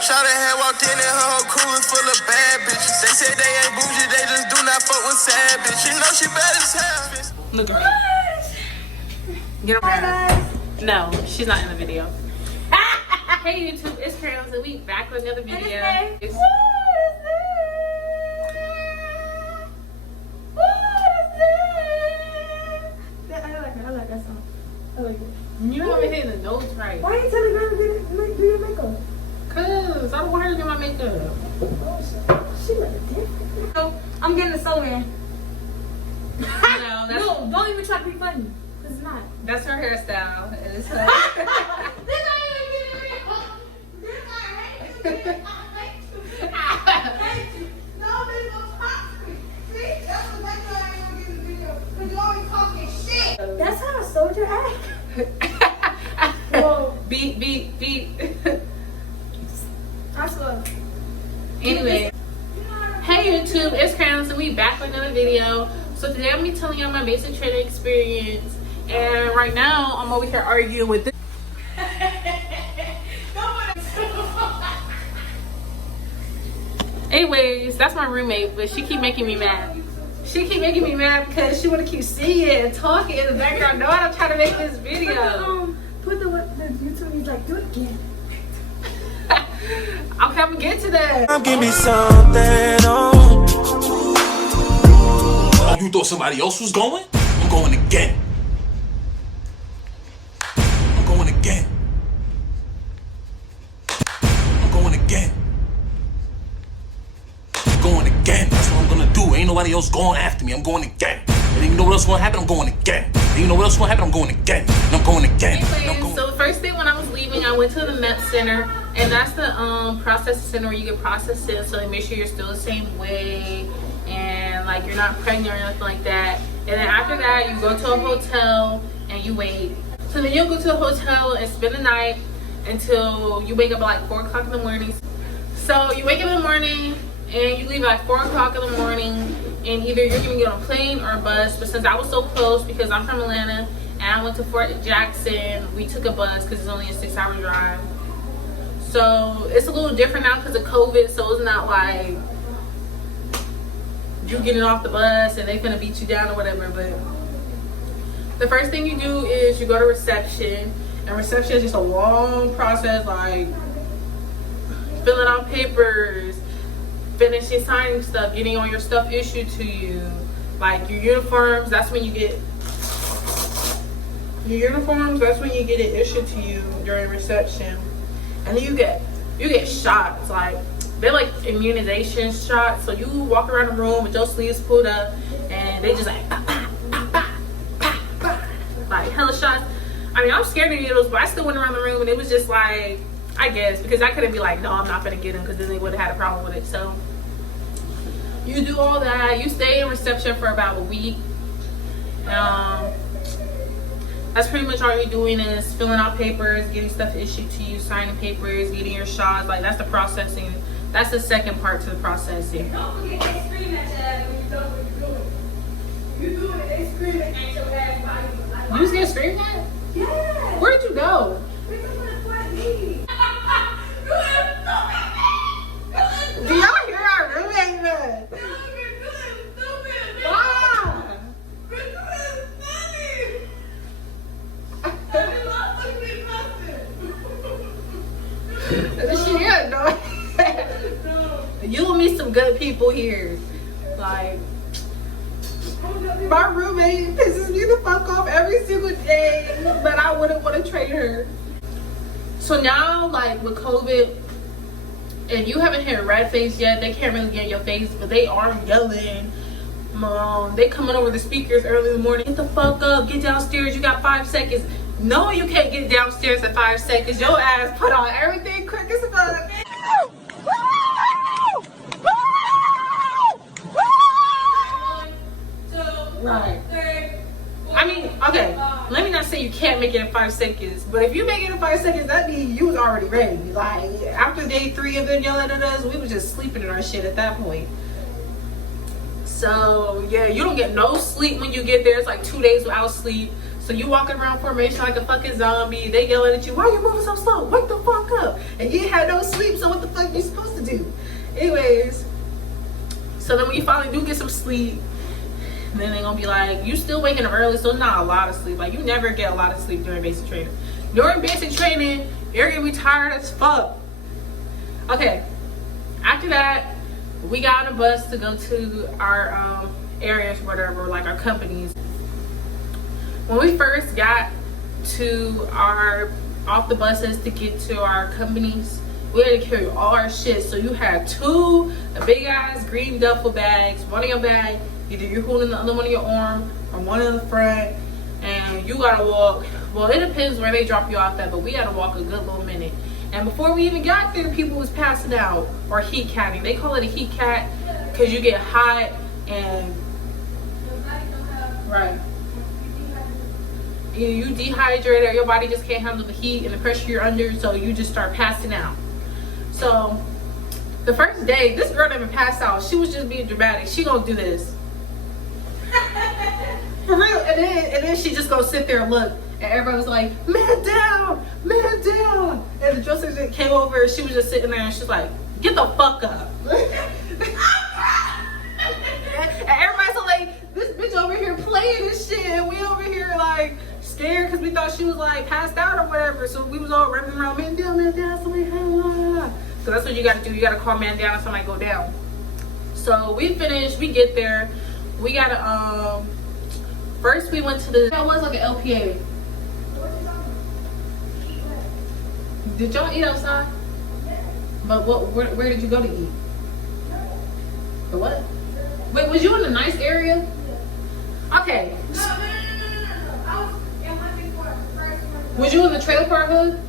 Shawty had walked in and her whole crew was full of bad bitches. They said they ain't bougie, they just do not fuck with sad bitch. You know she bad as hell. Look at her. Get around. No, she's not in the video. Hey YouTube, it's Karen, so we back with another video. I like that song. I like it. You haven't hit the notes right. Why are you telling her to do your makeup? Cause I don't want her to do my makeup. Oh, she look different. So, I'm getting the sew-in. No, Don't even try to be funny. Cause it's not. That's her hairstyle. It's her. This ain't even getting real. This I hate you. I hate you. No, there's no toxic. See? That's why I ain't gonna get in the video. Cause you always talking shit. That's how a soldier act. Whoa. Beat. I swear. Anyway. Hey YouTube, it's Karen, so we back with another video. So today I'm gonna be telling y'all my basic training experience. And right now I'm over here arguing with this. Anyways, that's my roommate, but she keep making me mad. She keep making me mad because she wanna keep singing and talking in the background. No, I'm trying to make this video. Put the YouTube, he's like, do it again. Okay, I'm gonna get to that. Give me something on. Oh, you thought somebody else was going? I'm going again. I'm going again. I'm going again. I'm going again. That's what I'm gonna do. Ain't nobody else going after me. I'm going again. And you know what else gonna happen? I'm going again. And you know what else gonna happen? I'm going again. And I'm going again. Anyways, so the first thing when I was leaving, I went to the MEP center, and that's the processing center where you get processed in, so they make sure you're still the same way and like you're not pregnant or nothing like that. And then after that, you go to a hotel and you wait. So then you'll go to the hotel and spend the night until you wake up at like 4 o'clock in the morning. So you wake up in the morning and you leave at like 4 o'clock in the morning, and either you're gonna get on a plane or a bus. But since I was so close, because I'm from Atlanta and I went to Fort Jackson, we took a bus because it's only a 6-hour drive. So it's a little different now because of COVID, so it's not like you getting off the bus and they finna beat you down or whatever. But the first thing you do is you go to reception, and reception is just a long process, like filling out papers, finishing signing stuff, getting all your stuff issued to you, like your uniforms. That's when you get your uniforms. That's when you get it issued to you during reception. And then you get shots, like they're like immunization shots. So you walk around the room with your sleeves pulled up, and they just like like hella shots. I mean, I'm scared of needles, but I still went around the room, and it was just like, I guess, because I couldn't be like, no, I'm not gonna get them, because then they would have had a problem with it. So you do all that. You stay in reception for about a week. That's pretty much all you're doing is filling out papers, getting stuff issued to you, signing papers, getting your shots. Like, that's the processing. That's the second part to the processing. Don't forget they scream at your ass when you know what you're doing. You do it, they scream at your ass while you You was getting screamed at? Yeah. Where'd you go? We're going to fight me. Do y'all hear our roommate? Why? She is, no. You'll meet some good people here. Like, my roommate pisses me the fuck off every single day, but I wouldn't want to trade her. So now, like with COVID, and you haven't hit red face yet, they can't really get in your face, but they are yelling. They coming over the speakers early in the morning. Get the fuck up, get downstairs, you got 5 seconds. No, you can't get downstairs in 5 seconds. Your ass put on everything quick as fuck. Right. I mean, okay, let me not say you can't make it in 5 seconds, but if you make it in 5 seconds, that means you was already ready. Like, after day 3 of them yelling at us, we was just sleeping in our shit at that point. So, yeah, you don't get no sleep when you get there. It's like 2 days without sleep. So you walking around formation like a fucking zombie. They yelling at you, why you moving so slow? Wake the fuck up. And you had no sleep, so what the fuck you supposed to do? Anyways, so then when you finally do get some sleep, then they're gonna be like, you still waking up early, so not a lot of sleep. Like, you never get a lot of sleep during basic training. During basic training, you're gonna be tired as fuck. Okay, after that, we got on a bus to go to our areas, whatever, like our companies. When we first got to off the buses to get to our companies, we had to carry all our shit. So you had two big ass green duffel bags, one in your bag, either you're holding the other one in your arm or one in the front, and you gotta walk. Well, it depends where they drop you off at, but we had to walk a good little minute. And before we even got there, people was passing out or heat catting. They call it a heat cat because you get hot and right. You dehydrated, your body just can't handle the heat and the pressure you're under, so you just start passing out. So the first day, this girl didn't even pass out. She was just being dramatic. She gonna do this. For real. And then she just gonna sit there and look. And everybody was like, man down, man down. And the drill sergeant came over, she was just sitting there and she's like, get the fuck up. And everybody's like, this bitch over here playing this shit, and we over here like scared because we thought she was like passed out or whatever. So we was all running around, man down, somebody down. So that's what you gotta do. You gotta call man down and somebody go down. So we finished, we get there. We gotta first we went to that was like an LPA. Did y'all eat outside? But where did you go to eat? The what? Wait, was you in a nice area? Okay. Was you in the trailer park hood?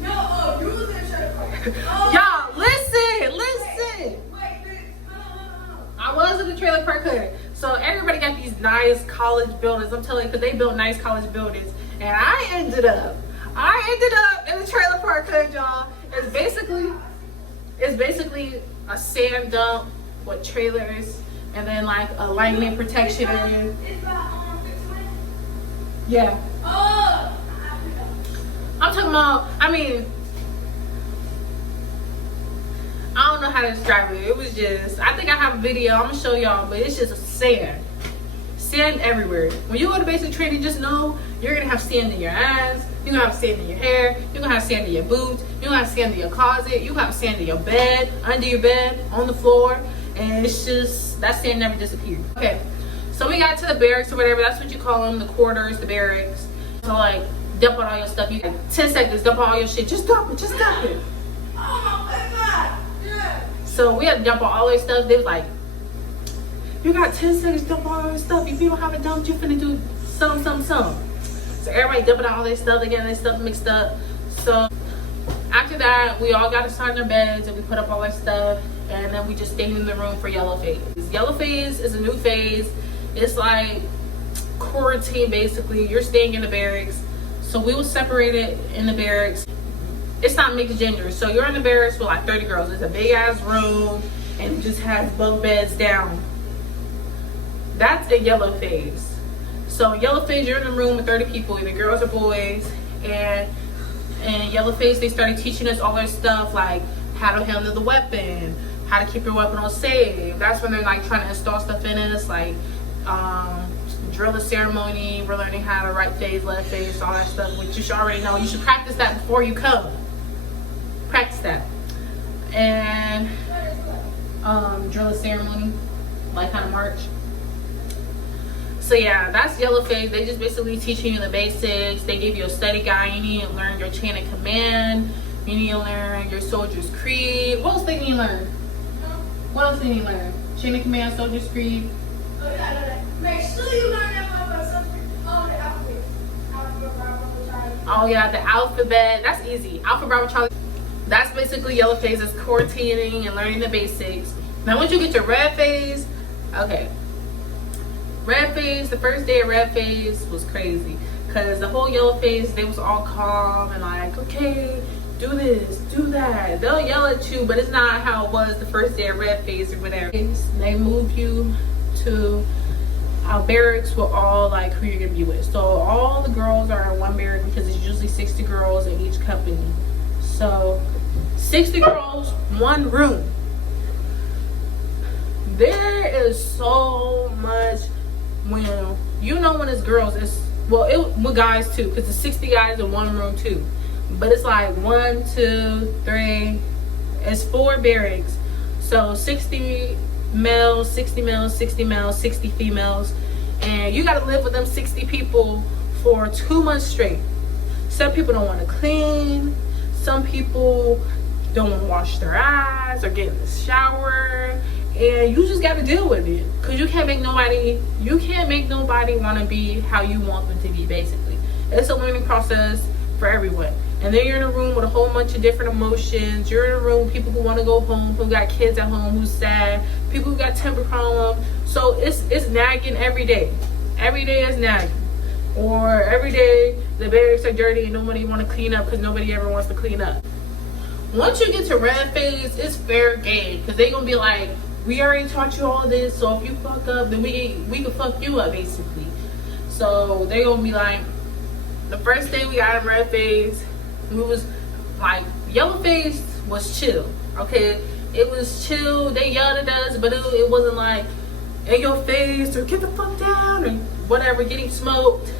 No, you was in the trailer park. Y'all, listen. I was in the trailer park hood. So everybody got these nice college buildings. I'm telling you, because they built nice college buildings. And I ended up in the trailer park hood, y'all. It's basically a sand dump with trailers and then like a lightning protection area. Yeah. I'm talking about, I don't know how to describe it. It was just, I think I have a video. I'm gonna show y'all, but it's just sand. Sand everywhere. When you go to basic training, just know you're gonna have sand in your eyes. You're gonna have sand in your hair. You're gonna have sand in your boots. You're gonna have sand in your closet. You're gonna have sand in your bed, under your bed, on the floor. And it's just, that sand never disappeared. Okay, so we got to the barracks or whatever. That's what you call them, the quarters, the barracks. So like, dump out all your stuff. You got 10 seconds, dump out all your shit. Just dump it, just dump it. So we had to dump out all their stuff. They was like, you got 10 seconds to dump all your stuff. If you don't have it dumped, you finna do some. So everybody dumping out all their stuff. They getting their stuff mixed up. So after that, we all got to start in our beds and we put up all our stuff. And then we just stayed in the room for yellow phase. Yellow phase is a new phase. It's like quarantine, basically. You're staying in the barracks. So we were separated in the barracks. It's not mixed gender. So you're in the barracks with like 30 girls. It's a big ass room and it just has bunk beds down. That's a yellow phase. So in yellow phase, you're in a room with 30 people, either girls or boys. And in yellow phase, they started teaching us all their stuff, like how to handle the weapon, how to keep your weapon on safe. That's when they're like trying to install stuff in us, like drill the ceremony. We're learning how to right phase, left phase, all that stuff, which you should already know. You should practice that before you come. Practice that. And drill the ceremony, like how to march. So yeah, that's yellow phase. They just basically teaching you the basics. They give you a study guide. You need to learn your chain of command. You need to learn your soldier's creed. What else do you need to learn? What else do you need to learn? Chain of command, soldier's creed. Make sure you learn that the alphabet. Oh yeah, the alphabet. That's easy. Alpha, Bravo, Charlie. That's basically yellow phase. Is quarantining and learning the basics. Now once you get your red phase, okay. Red phase, the first day of red phase was crazy. Cause the whole yellow phase, they was all calm and like, okay, do this, do that. They'll yell at you, but it's not how it was the first day of red phase or whatever. They move you to barracks with all like who you're gonna be with. So all the girls are in one barrack because it's usually 60 girls in each company. So 60 girls, one room. There is so much when when it's girls, it's with guys too, because it's 60 guys in one room too. But it's like 1, 2, 3, it's 4 barracks. So 60 males, 60 males, 60 males, 60 females, and you got to live with them 60 people for 2 months straight. Some people don't want to clean, some people don't want to wash their eyes or get in the shower, and you just got to deal with it, because you can't make nobody want to be how you want them to be. Basically, it's a learning process for everyone. And then you're in a room with a whole bunch of different emotions. You're in a room with people who want to go home, who got kids at home, who's sad, people who got temper problems. So it's nagging every day. Every day is nagging. Or every day the barracks are dirty and nobody want to clean up because nobody ever wants to clean up. Once you get to red phase, it's fair game, because they gonna be like, we already taught you all this, so if you fuck up, then we can fuck you up, basically. So they gonna be like, the first day we got in red phase, we was like, yellow phase was chill, okay? It was chill. They yelled at us, but it wasn't like in your face or get the fuck down or whatever, getting smoked.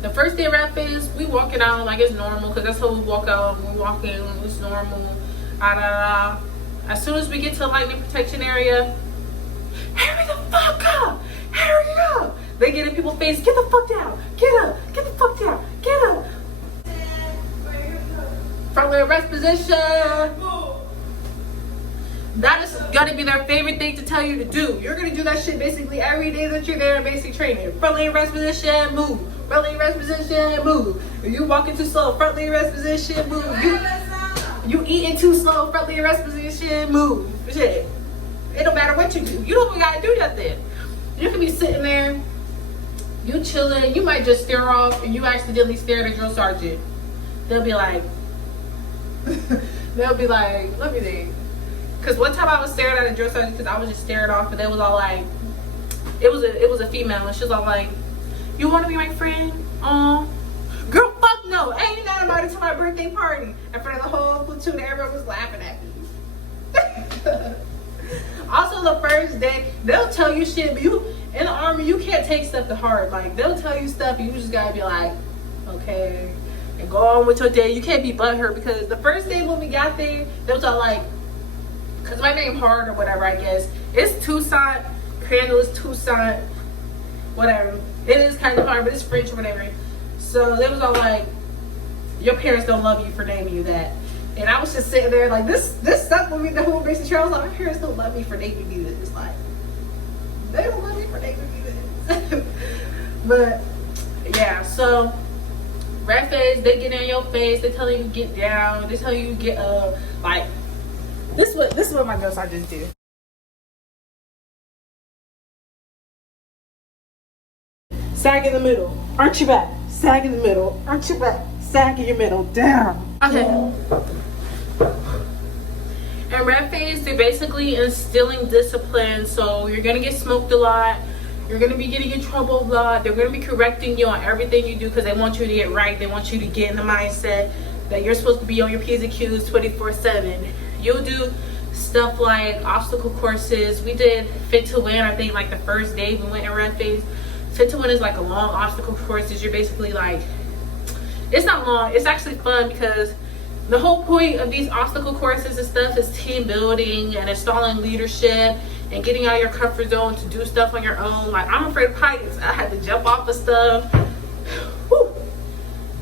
The first day of red phase, we walking out like it's normal, because that's how we walk out. We walking, it's normal. As soon as we get to the lightning protection area, hurry the fuck up! Hurry up! They get in people's face, get the fuck down! Get up! Get the fuck down! Get up! Frontline arrest position. That is gonna be their favorite thing to tell you to do. You're gonna do that shit basically every day that you're there in basic training. Frontline arrest position, move. Frontline arrest position, move. If you walking too slow, frontline arrest position, move. You eating too slow, frontline arrest position, move. Shit. It don't matter what you do. You don't even gotta do nothing. You can be sitting there, you chilling, you might just stare off and you accidentally stare at a drill sergeant. They'll be like, let me think. Because one time I was staring at a drill sergeant because I was just staring off, and they was all like, it was a female, and she was all like, you want to be my friend? Girl, fuck no. Ain't not invited to my birthday party. In front of the whole platoon, everyone was laughing at me. Also, the first day, they'll tell you shit, but you, in the Army, you can't take stuff to heart. Like, they'll tell you stuff, and you just gotta be like, okay, and go on with your day. You can't be butthurt, because the first day when we got there, they was all like, because my name hard or whatever, I guess. It's Toussaint. Crandall is Toussaint. Whatever. It is kind of hard, but it's French or whatever. So they was all like, your parents don't love you for naming you that. And I was just sitting there like, this sucked with me the whole basic training. I was like, my parents don't love me for naming me this. Like, they don't love me for naming me this. But yeah, so red phase, they get in your face, they tell you to get down, they tell you to get up. Like, this is what my girls just do. Sag in the middle, arch your back. Sag in the middle, arch your back. Sag in your middle, down. Okay. And red phase, they're basically instilling discipline. So you're gonna get smoked a lot. You're gonna be getting in trouble a lot. They're gonna be correcting you on everything you do, because they want you to get right. They want you to get in the mindset that you're supposed to be on your P's and Q's 24/7. You'll do stuff like obstacle courses. We did Fit to Win, I think, like the first day we went in red phase. Fit to Win is like a long obstacle courses. You're basically like, it's not long, it's actually fun, because the whole point of these obstacle courses and stuff is team building and installing leadership and getting out of your comfort zone to do stuff on your own. Like, I'm afraid of heights. I had to jump off of stuff. Whew.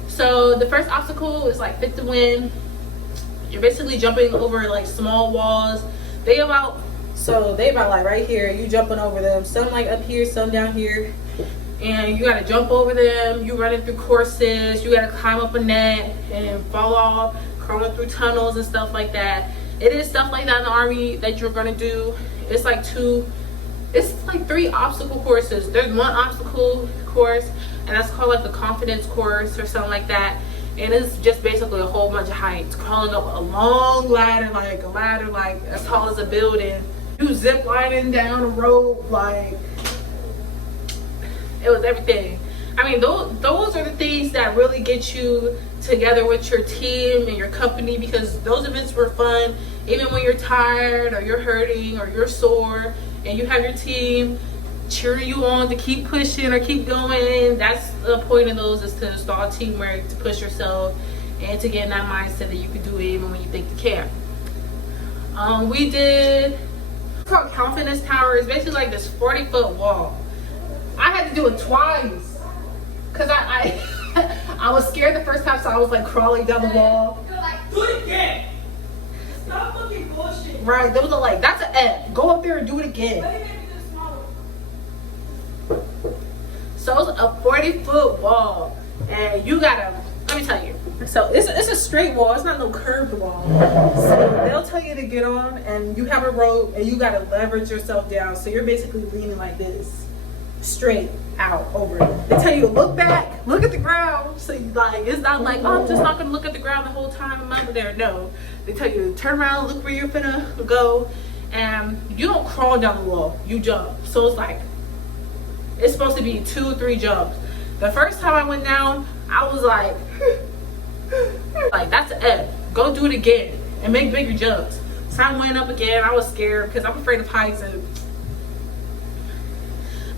So the first obstacle is like Fit to Win. You're basically jumping over like small walls. They about like right here. You jumping over them. Some like up here, some down here. And you gotta jump over them. You running through courses. You gotta climb up a net and fall off, crawling through tunnels and stuff like that. It is stuff like that in the Army that you're gonna do. It's like 3 obstacle courses. There's one obstacle course, and that's called like the confidence course or something like that. And it's just basically a whole bunch of heights, crawling up a long ladder, like as tall as a building. You zip lining down a rope, like It was everything. I mean, those are the things that really get you together with your team and your company, because those events were fun. Even when you're tired or you're hurting or you're sore and you have your team cheering you on to keep pushing or keep going, that's the point of those, is to install teamwork, to push yourself, and to get in that mindset that you can do it even when you think you can't. We did, it's called Confidence Tower. It's basically like this 40-foot wall. I had to do it twice because I was scared the first time, so I was like crawling down the wall. You're like, do it again. Stop fucking bullshit. Right, there was a like, that's an F. Go up there and do it again. Why you make me do the small one? So it was a 40-foot wall, and you gotta, let me tell you. So it's a straight wall. It's not no curved wall. So they'll tell you to get on, and you have a rope, and you gotta leverage yourself down. So you're basically leaning like this, straight out over it. They tell you to look back, look at the ground. So you like, it's not like, oh, I'm just not gonna look at the ground the whole time I'm over there. No, they tell you to turn around, look where you're finna go, and you don't crawl down the wall. You jump. So it's like, it's supposed to be 2 or 3 jumps. The first time I went down, I was like, that's an F. Go do it again and make bigger jumps. So I went up again. I was scared because I'm afraid of heights. And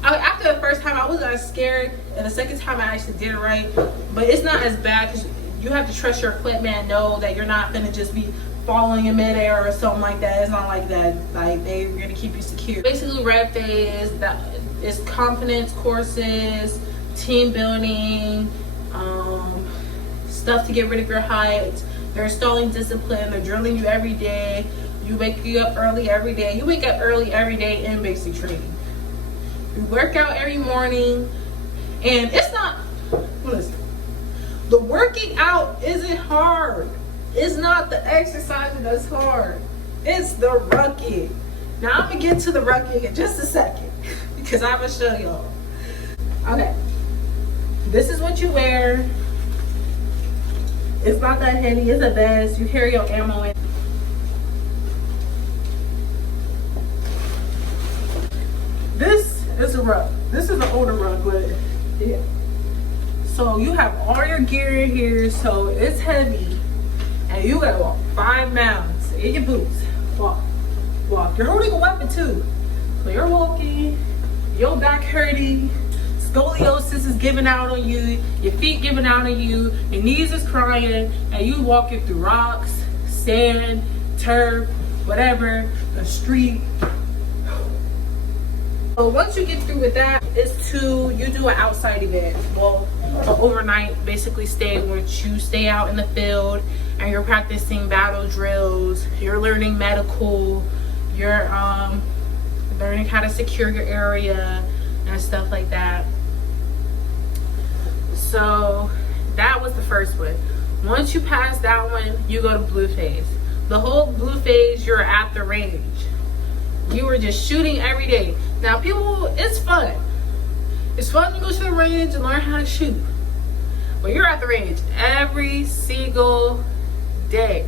after the first time, I was scared, and the second time I actually did it right. But it's not as bad because you have to trust your equipment and know that you're not gonna just be falling in midair or something like that. It's not like that. Like, they're gonna keep you secure. Basically, Red Phase is confidence courses, team building, stuff to get rid of your height. They're installing discipline. They're drilling you every day. You wake you up early every day. You wake up early every day in basic training. You work out every morning, and it's not, listen, the working out isn't hard. It's not the exercising that's hard. It's the rucking. Now I'm gonna get to the rucking in just a second because I'm gonna show y'all. Okay, this is what you wear. It's not that heavy, it's a vest. You carry your ammo in. This is a Ruck. This is an older Ruck, but yeah. So you have all your gear in here, so it's heavy. And you gotta walk 5 miles in your boots. Walk. You're holding a weapon too. So you're walking, your back hurting, scoliosis is giving out on you, your feet giving out on you, your knees is crying, and you walking through rocks, sand, turf, whatever, a street. So once you get through with that, you do an outside event. Well, overnight, basically you stay out in the field and you're practicing battle drills, you're learning medical, you're learning how to secure your area and stuff like that. So that was the first one. Once you pass that one, you go to blue phase. The whole blue phase, you're at the range. You were just shooting every day. Now people, it's fun. It's fun to go to the range and learn how to shoot. But you're at the range every single day.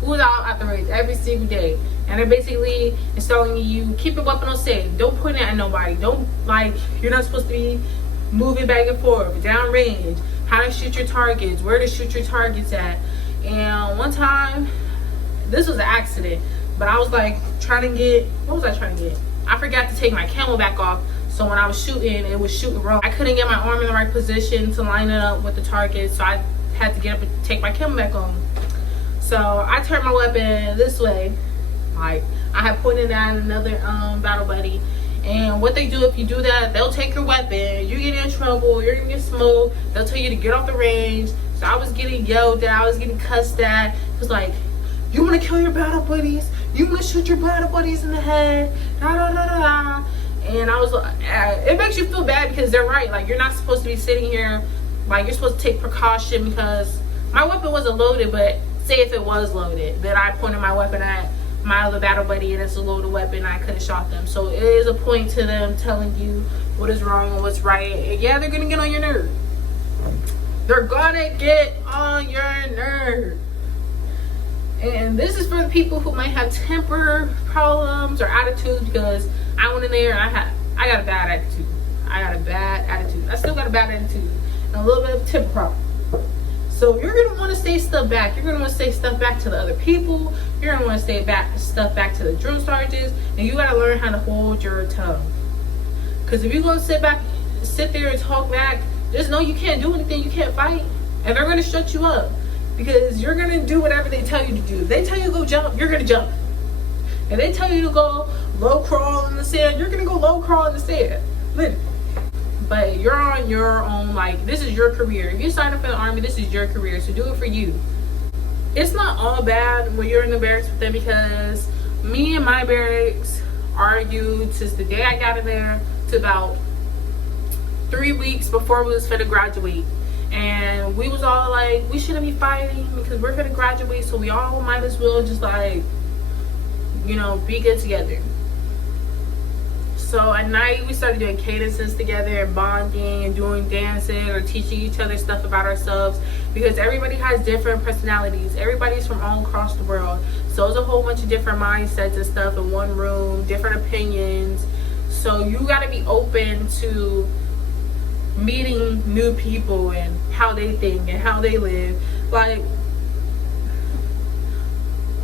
Who's out at the range every single day? And they're basically installing you, keep your weapon on safe. Don't point it at nobody. Don't, like, you're not supposed to be moving back and forth, down range, how to shoot your targets, where to shoot your targets at. And one time, this was an accident, but I was like trying to get, what was I trying to get? I forgot to take my camelback off. So when I was shooting, it was shooting wrong. I couldn't get my arm in the right position to line it up with the target, so I had to get up and take my camelback on. So I turned my weapon this way. Like, I had pointed at another battle buddy. And what they do, if you do that, they'll take your weapon. You get in trouble, you're gonna get smoked. They'll tell you to get off the range. So I was getting yelled at, I was getting cussed at. It was like, you wanna kill your battle buddies? You wanna shoot your battle buddies in the head? Da da da da da. And I was like, it makes you feel bad because they're right. Like, you're not supposed to be sitting here. Like, you're supposed to take precaution because my weapon wasn't loaded, but say if it was loaded, then I pointed my weapon at my other battle buddy and it's a loaded weapon, I could have shot them. So it is a point to them telling you what is wrong and what's right. And yeah, they're gonna get on your nerve. They're gonna get on your nerve. And this is for the people who might have temper problems or attitudes, because I went in there and I got a bad attitude. I got a bad attitude. I still got a bad attitude and a little bit of temper problem. So you're gonna want to say stuff back. You're gonna want to say stuff back to the other people. You're gonna want to say stuff back to the drill sergeants, and you gotta learn how to hold your tongue. Because if you're gonna sit there and talk back, just know you can't do anything. You can't fight, and they're gonna shut you up because you're gonna do whatever they tell you to do. If they tell you to go jump, you're gonna jump. If they tell you to go low crawl in the sand, you're gonna go low crawl in the sand. Literally. But you're on your own, like, this is your career. If you sign up for the Army, this is your career, so do it for you. It's not all bad when you're in the barracks with them, because me and my barracks argued since the day I got in there to about 3 weeks before we was finna graduate. And we was all like, we shouldn't be fighting because we're finna graduate, so we all might as well just, like, you know, be good together. So at night we started doing cadences together and bonding and doing dancing or teaching each other stuff about ourselves, because everybody has different personalities. Everybody's from all across the world, so there's a whole bunch of different mindsets and stuff in one room, different opinions. So you got to be open to meeting new people and how they think and how they live. Like,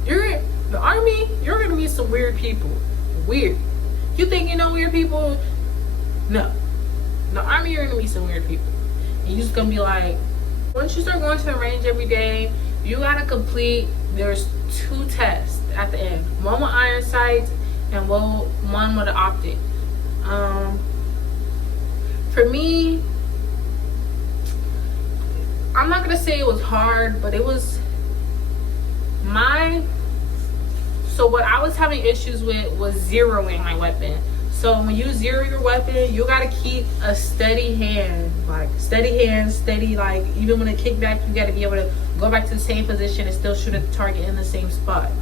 the Army, you're gonna meet some weird people. Weird. You think you know weird people? No. The Army, you're gonna meet some weird people. And you're just gonna be like, once you start going to the range every day, you gotta complete, there's 2 tests at the end. One with iron sights and one with an optic. For me, I'm not gonna say it was hard, but it was so what I was having issues with was zeroing my weapon. So when you zero your weapon, you gotta keep a steady hand, like even when it kick back, you gotta be able to go back to the same position and still shoot at the target in the same spot.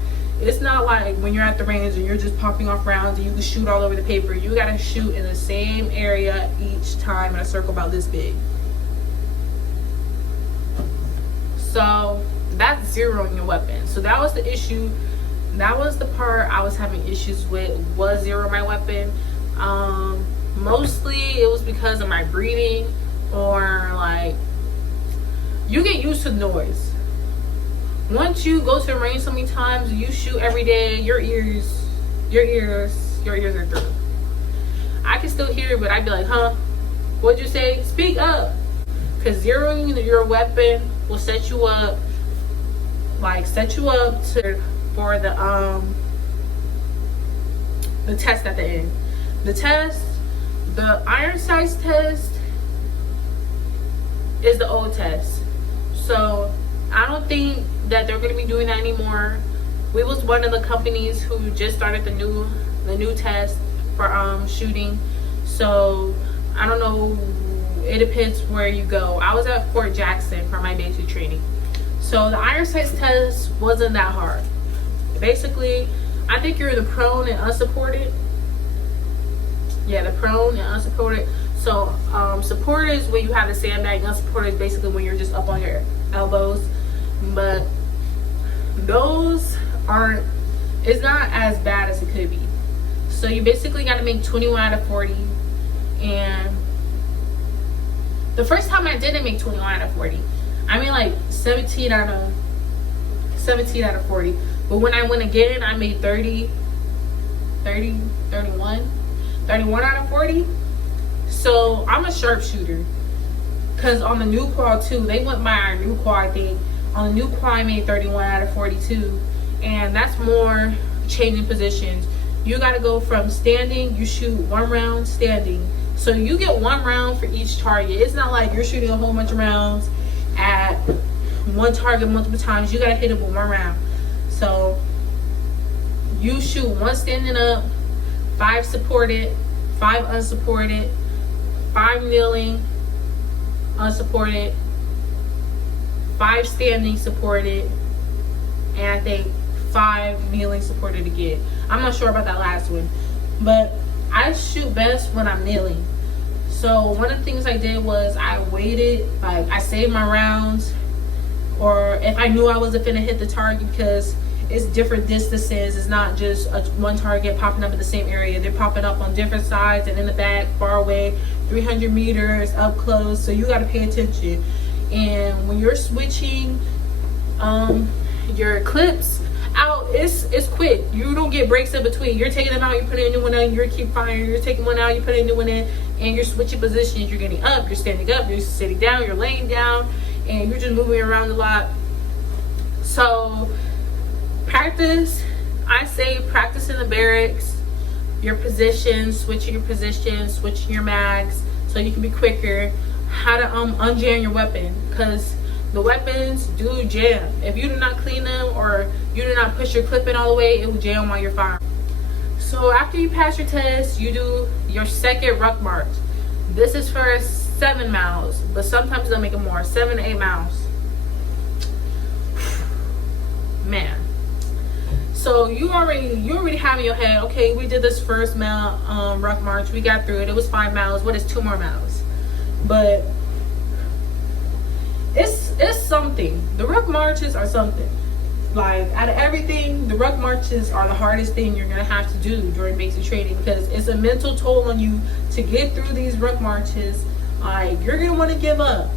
It's not like when you're at the range and you're just popping off rounds and you can shoot all over the paper. You gotta shoot in the same area each time in a circle about this big. So that's zeroing your weapon. So that was the issue. That was the part I was having issues with, was zero my weapon. Mostly it was because of my breathing, or like, you get used to the noise. Once you go to the range so many times, you shoot every day, your ears are through. I can still hear it, but I'd be like, huh? What'd you say? Speak up. Because zeroing your weapon will set you up for the test at the end. The iron sights test is the old test. So I don't think that they're going to be doing that anymore. We was one of the companies who just started the new test for shooting. So I don't know, it depends where you go. I was at Fort Jackson for my basic training. So the iron sights test wasn't that hard. Basically, I think you're the prone and unsupported. Yeah, the prone and unsupported. So supported is when you have the sandbag. Unsupported is basically when you're just up on your elbows. But those aren't, it's not as bad as it could be. So you basically got to make 21 out of 40. And the first time I didn't make 21 out of 40. I made like 17 out of 40. But when I went again, I made 31 out of 40. So I'm a sharpshooter. Because on the new quad too, they went by our new quad thing. On the new quad, I made 31 out of 42. And that's more changing positions. You got to go from standing, you shoot 1 round standing. So you get 1 round for each target. It's not like you're shooting a whole bunch of rounds at one target multiple times. You got to hit it with 1 round. So you shoot 1 standing up, 5 supported, 5 unsupported, 5 kneeling, unsupported, 5 standing supported, and I think 5 kneeling supported again. I'm not sure about that last one, but I shoot best when I'm kneeling. So one of the things I did was I waited, like I saved my rounds, or if I knew I wasn't finna hit the target, because it's different distances. It's not just one target popping up in the same area. They're popping up on different sides and in the back, far away, 300 meters, up close. So you got to pay attention. And when you're switching your clips out, it's quick. You don't get breaks in between. You're taking them out, you're putting a new one in, you keep firing, you're taking one out, you put a new one in, and you're switching positions. You're getting up, you're standing up, you're sitting down, you're laying down, and you're just moving around a lot. So practice, I say practice in the barracks, your positions, switching your positions, switching your mags so you can be quicker. How to unjam your weapon, because the weapons do jam. If you do not clean them or you do not push your clip in all the way, it will jam while you're firing. So after you pass your test, you do your second ruck march. This is for 7 miles, but sometimes they'll make it more, 7 to 8 miles. Man. So you already have in your head, okay, we did this first mile ruck march, we got through it. It was 5 miles. What is 2 more miles? But it's something. The ruck marches are something. Like, out of everything, the ruck marches are the hardest thing you're gonna have to do during basic training, because it's a mental toll on you to get through these ruck marches. Like, you're gonna want to give up.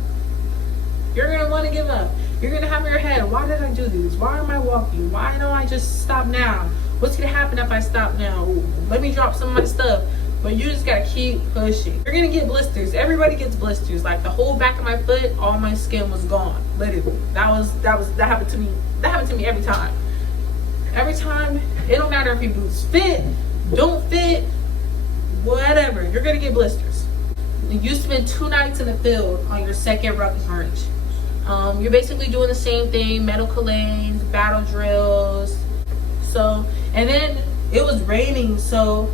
You're gonna want to give up. You're gonna have in your head, why did I do this? Why am I walking? Why don't I just stop now? What's gonna happen if I stop now? Let me drop some of my stuff. But you just gotta keep pushing. You're gonna get blisters. Everybody gets blisters. Like, the whole back of my foot, all my skin was gone. Literally. That happened to me. That happened to me every time. Every time. It don't matter if your boots fit, don't fit, whatever. You're gonna get blisters. You spend 2 nights in the field on your second ruck march. You're basically doing the same thing, medical lanes, battle drills. So, and then it was raining, so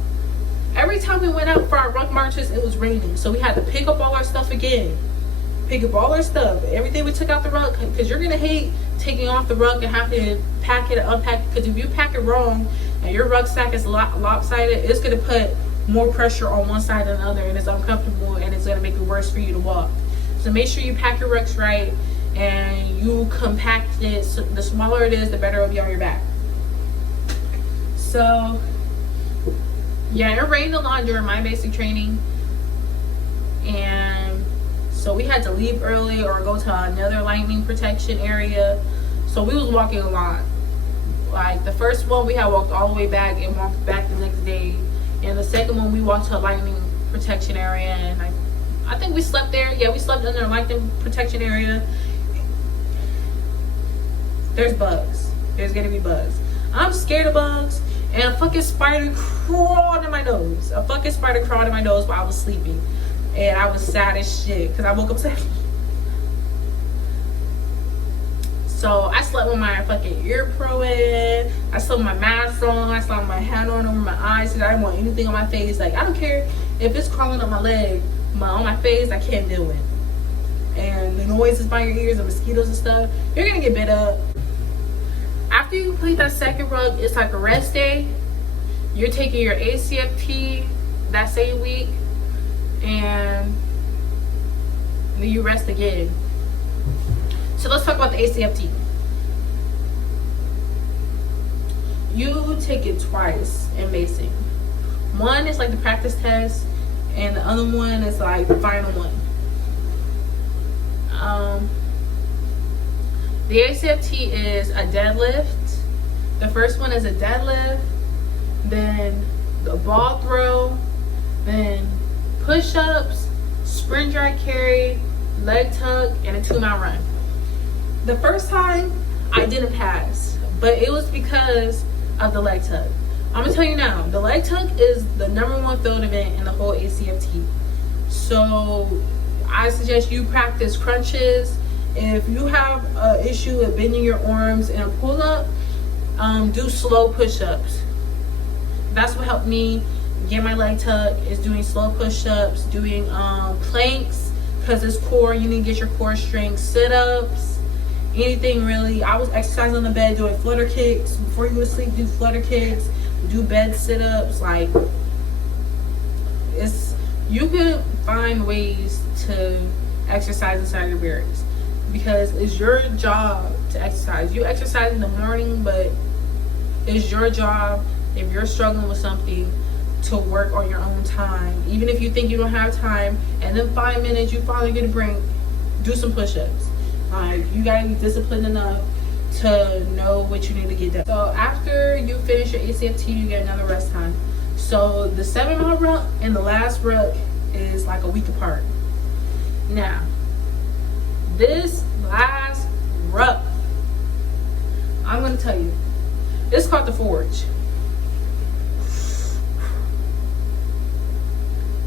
every time we went out for our ruck marches, it was raining. So we had to pick up all our stuff again. Pick up all our stuff. Everything we took out the ruck, because you're gonna hate taking off the ruck and having to pack it, unpack it. Because if you pack it wrong and your rucksack is lopsided, it's gonna put more pressure on one side than the other, and it's uncomfortable, and it's gonna make it worse for you to walk. So make sure you pack your rucks right and you compact it. So the smaller it is, the better it'll be on your back. So yeah, it rained a lot during my basic training, and so we had to leave early or go to another lightning protection area. So we was walking a lot. Like, the first one we had walked all the way back and walked back the next day, and the second one we walked to a lightning protection area, and I think we slept there. Yeah, we slept under a lightning protection area. There's bugs. There's gonna be bugs. I'm scared of bugs. And a fucking spider crawled in my nose. A fucking spider crawled in my nose while I was sleeping. And I was sad as shit, because I woke up sad. So I slept with my fucking ear pro in. I slept with my mask on. I slept with my hat on over my eyes, because I didn't want anything on my face. Like, I don't care if it's crawling up my leg, on my face, I can't do it. And the noises by your ears, the mosquitoes and stuff, you're gonna get bit up. After you complete that second ruck, it's like a rest day. You're taking your ACFT that same week, and then you rest again. So let's talk about the ACFT. You take it twice in basic. One is like the practice test, and the other one is like the final one. The ACFT is a deadlift. The first one is a deadlift, then the ball throw, then push-ups, sprint dry carry, leg tuck, and a 2-mile run. The first time I didn't pass, but it was because of the leg tuck. I'm gonna tell you now, the leg tuck is the #1 field event in the whole ACFT. So I suggest you practice crunches. If you have an issue with bending your arms in a pull-up, do slow push-ups. That's what helped me get my leg tuck, is doing slow push-ups, doing planks, because it's core. You need to get your core strength. Sit-ups, anything really. I was exercising on the bed, doing flutter kicks. Before you go to sleep, do flutter kicks, do bed sit-ups. Like, you can find ways to exercise inside your barracks, because it's your job to exercise. You exercise in the morning, but It's your job, if you're struggling with something, to work on your own time. Even if you think you don't have time, and then 5 minutes you finally get a break, do some push-ups. Like, you gotta be disciplined enough to know what you need to get done. So after you finish your ACFT, you get another rest time. So the 7-mile ruck and the last ruck is like a week apart. Now, this last ruck, I'm gonna tell you, it's called the Forge.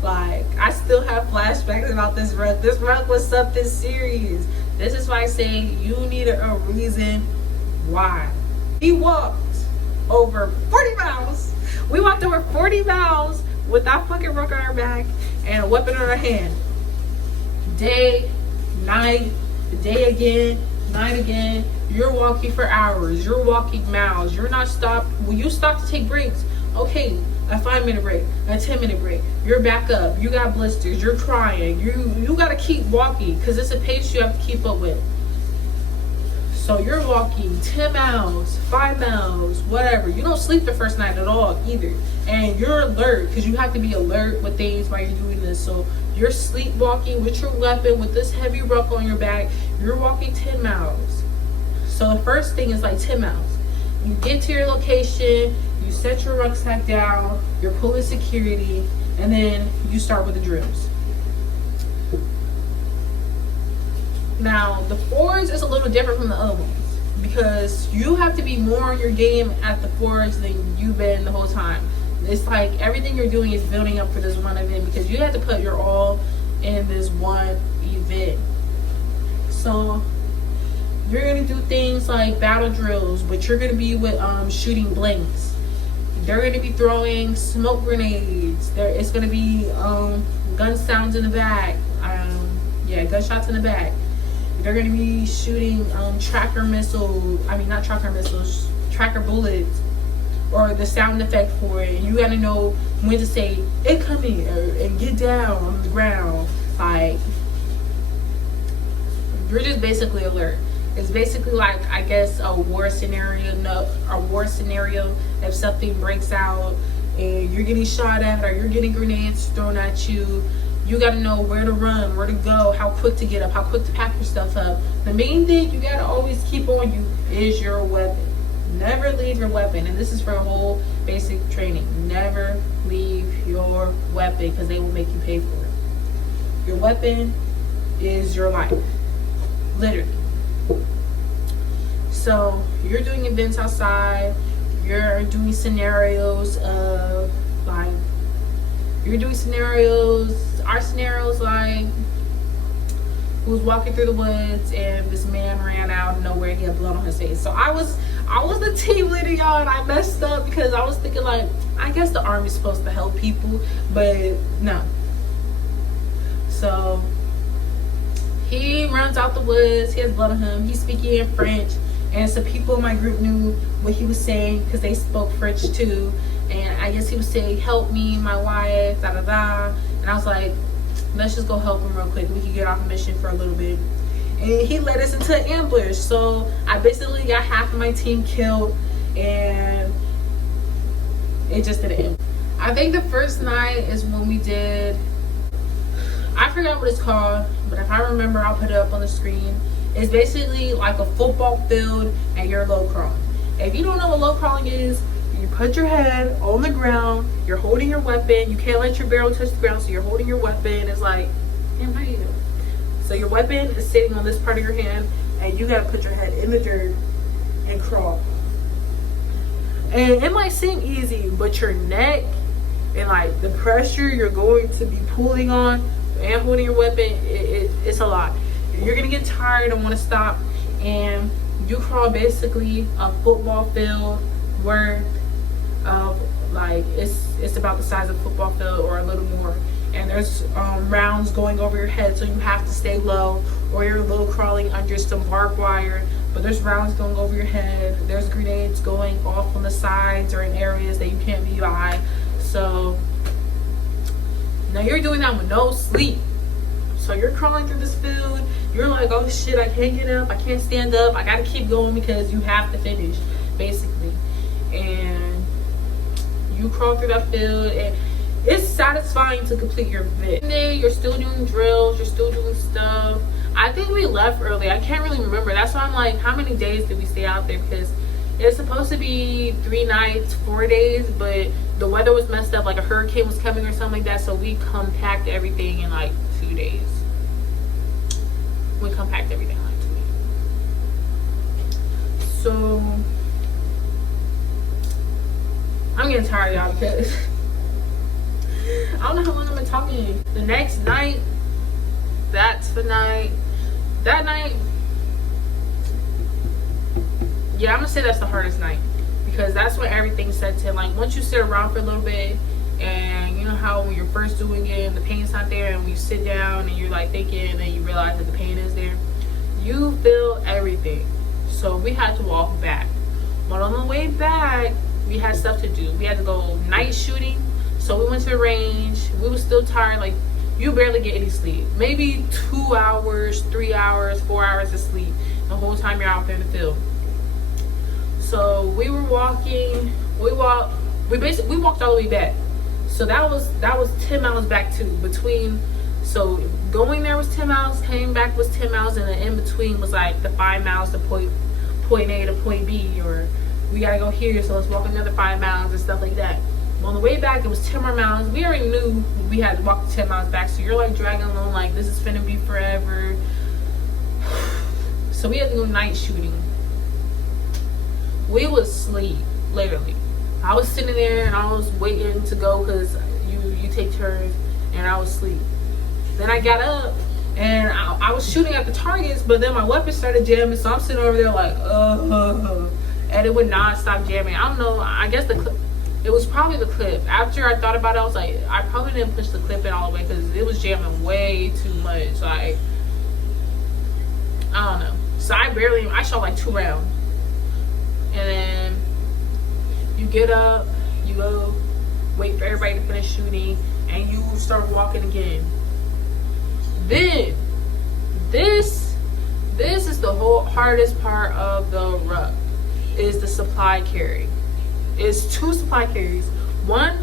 Like, I still have flashbacks about this ruck. This ruck was something serious. This is why I say you need a reason why. We walked over 40 miles. We walked over 40 miles with that fucking ruck on our back and a weapon in our hand. Day, night, day again, night again. You're walking for hours. You're walking miles. You're not stopped. When you stop to take breaks, okay, a 5-minute break, a 10-minute break, you're back up, you got blisters, you're crying, you gotta keep walking because it's a pace you have to keep up with. So you're walking 10 miles, 5 miles, whatever. You don't sleep the first night at all either, and you're alert because you have to be alert with things while you're doing this. So you're sleepwalking with your weapon, with this heavy ruck on your back. You're walking 10 miles. So the first thing is like 10 miles. You get to your location, you set your rucksack down, you're pulling security, and then you start with the drills. Now, the Forge is a little different from the other ones because you have to be more on your game at the Forge than you've been the whole time. It's like everything you're doing is building up for this one event because you have to put your all in this one event. So you're gonna do things like battle drills, but you're gonna be with shooting blanks. They're gonna be throwing smoke grenades. It's gonna be gun sounds in the back. Gunshots in the back. They're gonna be shooting tracker bullets, or the sound effect for it. And you gotta know when to say incoming and get down on the ground. Like, you're just basically alert. It's basically like, I guess, a war scenario. If something breaks out and you're getting shot at or you're getting grenades thrown at you, you got to know where to run, where to go, how quick to get up, how quick to pack your stuff up. The main thing you got to always keep on you is your weapon. Never leave your weapon. And this is for a whole basic training. Never leave your weapon because they will make you pay for it. Your weapon is your life. Literally. So you're doing events outside, you're doing scenarios of like, our scenarios like, who's walking through the woods and this man ran out of nowhere, he had blood on his face. So I was the team leader, y'all, and I messed up because I was thinking like, I guess the army's supposed to help people, but no. So he runs out the woods, he has blood on him, he's speaking in French. And some people in my group knew what he was saying because they spoke French too. And I guess he was saying, help me, my wife, da da da. And I was like, let's just go help him real quick. We can get off mission for a little bit. And he led us into an ambush. So I basically got half of my team killed. And it just didn't end. I think the first night is when we did, I forgot what it's called, but if I remember, I'll put it up on the screen. It's basically like a football field and you're low crawling. If you don't know what low crawling is, you put your head on the ground, you're holding your weapon, you can't let your barrel touch the ground, so you're holding your weapon. It's like, damn, how you doing? So your weapon is sitting on this part of your hand and you gotta put your head in the dirt and crawl. And it might seem easy, but your neck and like the pressure you're going to be pulling on and holding your weapon, it's a lot. You're gonna get tired and want to stop, and you crawl basically a football field worth of like, it's about the size of a football field or a little more, and there's rounds going over your head, so you have to stay low, or you're low crawling under some barbed wire, but there's rounds going over your head, there's grenades going off on the sides or in areas that you can't be by. So now you're doing that with no sleep. So you're crawling through this field, you're like, oh shit, I can't get up, I can't stand up, I gotta keep going because you have to finish, basically. and you crawl through that field, and it's satisfying to complete your vid. You're still doing drills, you're still doing stuff. I think we left early. I can't really remember. That's why I'm like, how many days did we stay out there? Because it's supposed to be 3 nights, 4 days, but the weather was messed up. Like a hurricane was coming or something like that. So we compact everything in like 2 days. We compact everything in like 2 days. So I'm getting tired, y'all, because I don't know how long I've been talking. The next night, that's the night. That night, yeah, I'm gonna say that's the hardest night, because that's when everything sets in. Like once you sit around for a little bit, and you know how when you're first doing it and the pain's not there, and when you sit down and you're like thinking, and then you realize that the pain is there, you feel everything. So we had to walk back, but on the way back we had stuff to do. We had to go night shooting, so we went to the range. We were still tired. Like you barely get any sleep, maybe 2 hours, 3 hours, 4 hours of sleep the whole time you're out there in the field. So we were walking, we walked all the way back. So that was 10 miles back too. Between, so going there was 10 miles, coming back was 10 miles, and the in between was like the 5 miles to point A to point B, or we gotta go here, so let's walk another 5 miles and stuff like that. On the way back, it was 10 more miles. We already knew we had to walk 10 miles back, so you're like dragging along like this is finna be forever. So we had to go night shooting. We was asleep, literally. I was sitting there and I was waiting to go because you take turns, and I was asleep. Then I got up and I was shooting at the targets, but then my weapon started jamming, so I'm sitting over there like, and it would not stop jamming. I don't know, I guess it was probably the clip. After I thought about it, I was like, I probably didn't push the clip in all the way because it was jamming way too much. So I don't know. So I shot like 2 rounds. And then you get up, you go wait for everybody to finish shooting, and you start walking again. Then this is the whole hardest part of the ruck, is the supply carry. It's 2 supply carries. One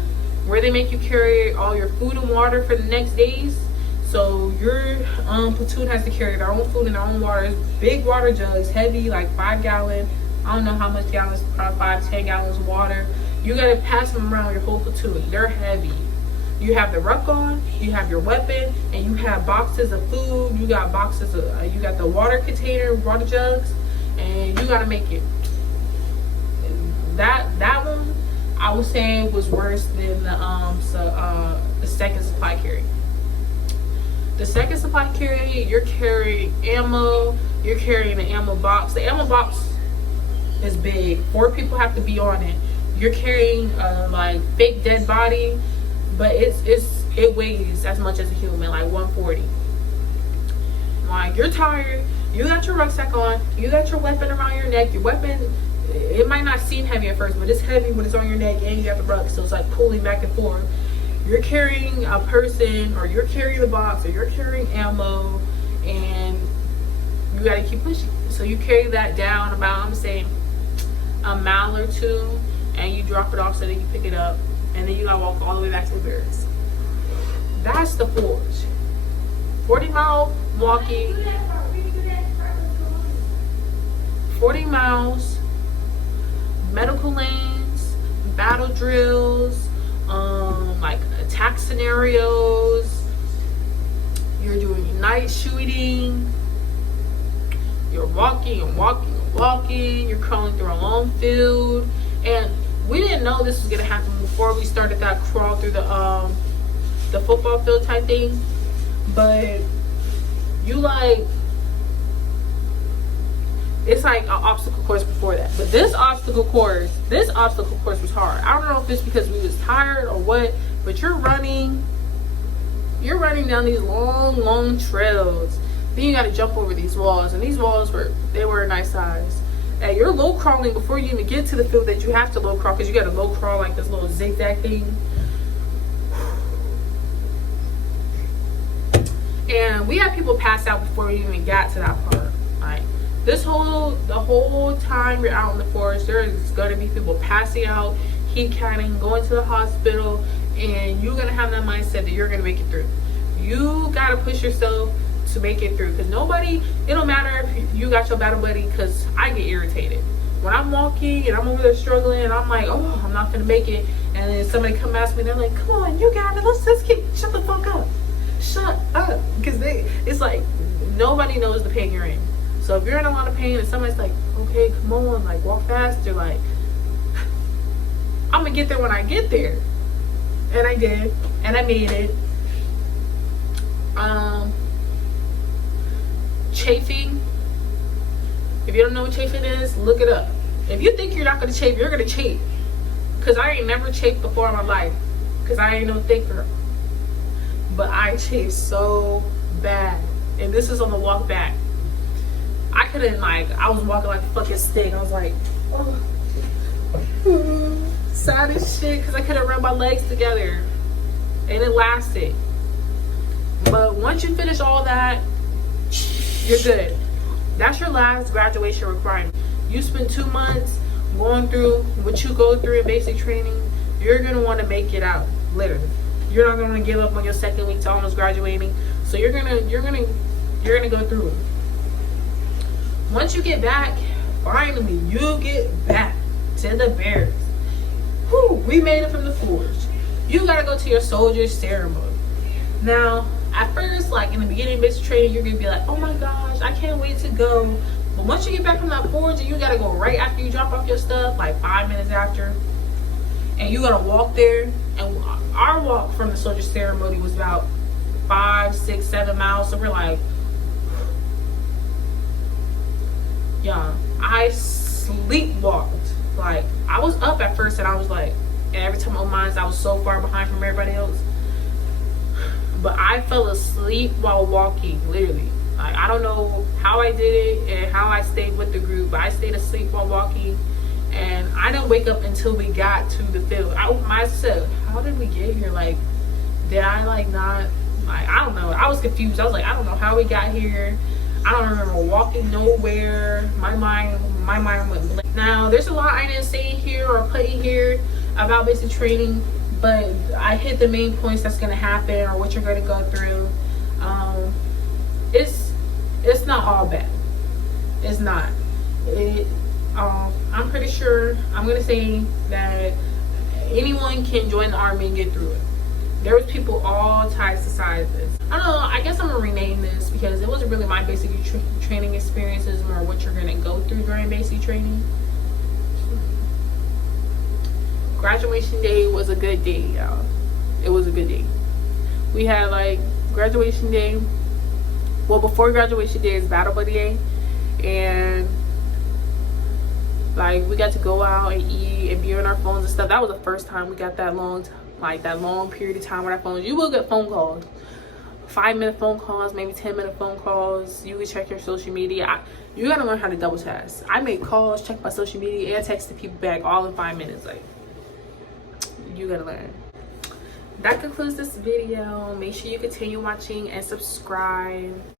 where they make you carry all your food and water for the next days. So your platoon has to carry their own food and their own water. Big water jugs, heavy, like 5 gallon. I don't know how much gallons, probably 5-10 gallons of water. You gotta pass them around your whole platoon. They're heavy. You have the ruck on, you have your weapon, and you have boxes of food. You got boxes of, you got the water container, water jugs, and you gotta make it. That one, I would say, was worse than the second supply carry. The second supply carry, you're carrying ammo. You're carrying an ammo box. The ammo box is big. 4 people have to be on it. You're carrying like fake dead body, but it weighs as much as a human, like 140. Like you're tired. You got your rucksack on. You got your weapon around your neck. Your weapon, it might not seem heavy at first, but it's heavy when it's on your neck and you got the ruck, so it's like pulling back and forth. You're carrying a person, or you're carrying the box, or you're carrying ammo, and you gotta keep pushing. So you carry that down about, I'm saying, a mile or 2, and you drop it off so that you pick it up, and then you gotta walk all the way back to the barracks. That's the forge. 40-mile walking, 40 miles, medical lanes, battle drills, like attack scenarios. You're doing night shooting. You're walking and walking and walking. You're crawling through a long field, and we didn't know this was gonna happen before we started that crawl through the football field type thing. But you like, it's like an obstacle course before that. But this obstacle course was hard. I don't know if it's because we was tired or what, but you're running down these long trails. Then you got to jump over these walls, and these walls were a nice size. And you're low crawling before you even get to the field that you have to low crawl, because you got to low crawl like this little zigzag thing. And we had people pass out before we even got to that part. Like, the whole time you're out in the forest, there's gonna be people passing out, heat catting, going to the hospital, and you're gonna have that mindset that you're gonna make it through. You gotta push yourself to make it through, because nobody, it don't matter if you got your battle buddy, because I get irritated when I'm walking and I'm over there struggling and I'm like, oh, I'm not gonna make it, and then somebody come ask me, they're like, come on, you got it, let's get, shut the fuck up, shut up, because it's like nobody knows the pain you're in. So if you're in a lot of pain and somebody's like, okay, come on, like walk faster, like I'm gonna get there when I get there. And I did, and I made it. Chafing. If you don't know what chafing is, look it up. If you think you're not gonna chafe, you're gonna chafe. Cause I ain't never chafed before in my life. Cause I ain't no thick girl. But I chafed so bad. And this is on the walk back. I couldn't, like, I was walking like a fucking stick. I was like, oh. Sad as shit, because I couldn't rub my legs together. And it lasted. But once you finish all that, you're good. That's your last graduation requirement. You spend 2 months going through what you go through in basic training. You're going to want to make it out, literally. You're not going to give up on your second week to almost graduating. So you're gonna go through it. Once you get back, finally you get back to the barracks. Whew, we made it from the forge. You gotta go to your soldier's ceremony. Now, at first, like in the beginning of basic training, you're gonna be like, oh my gosh, I can't wait to go. But once you get back from that forge, you gotta go right after you drop off your stuff, like 5 minutes after. And you gotta walk there. And our walk from the soldier's ceremony was about 5, 6, 7 miles. So we're like, yeah, I sleepwalked. Like, I was up at first and I was like, and every time on mine, I was so far behind from everybody else. But I fell asleep while walking, literally. Like, I don't know how I did it and how I stayed with the group, but I stayed asleep while walking. And I didn't wake up until we got to the field. Myself, how did we get here? Like, did I like not, like, I don't know. I was confused. I was like, I don't know how we got here. I don't remember walking nowhere. My mind went blank. Now, there's a lot I didn't say here or put in here about basic training, but I hit the main points that's going to happen or what you're going to go through. It's not all bad. It's not. I'm pretty sure, I'm going to say that anyone can join the army and get through it. There was people all types of sizes. I don't know, I guess I'm gonna rename this because it wasn't really my basic training experience. It's more what you're gonna go through during basic training. Graduation day was a good day, y'all. It was a good day. We had like graduation day. Well, before graduation day is battle buddy day, and like we got to go out and eat and be on our phones and stuff. That was the first time we got that long period of time with our phones. You will get phone calls, 5-minute phone calls, maybe 10-minute phone calls. You can check your social media. You gotta learn how to double task. I made calls, check my social media, and texted people back all in 5 minutes. Like, you gotta learn. That concludes this video. Make sure you continue watching and subscribe.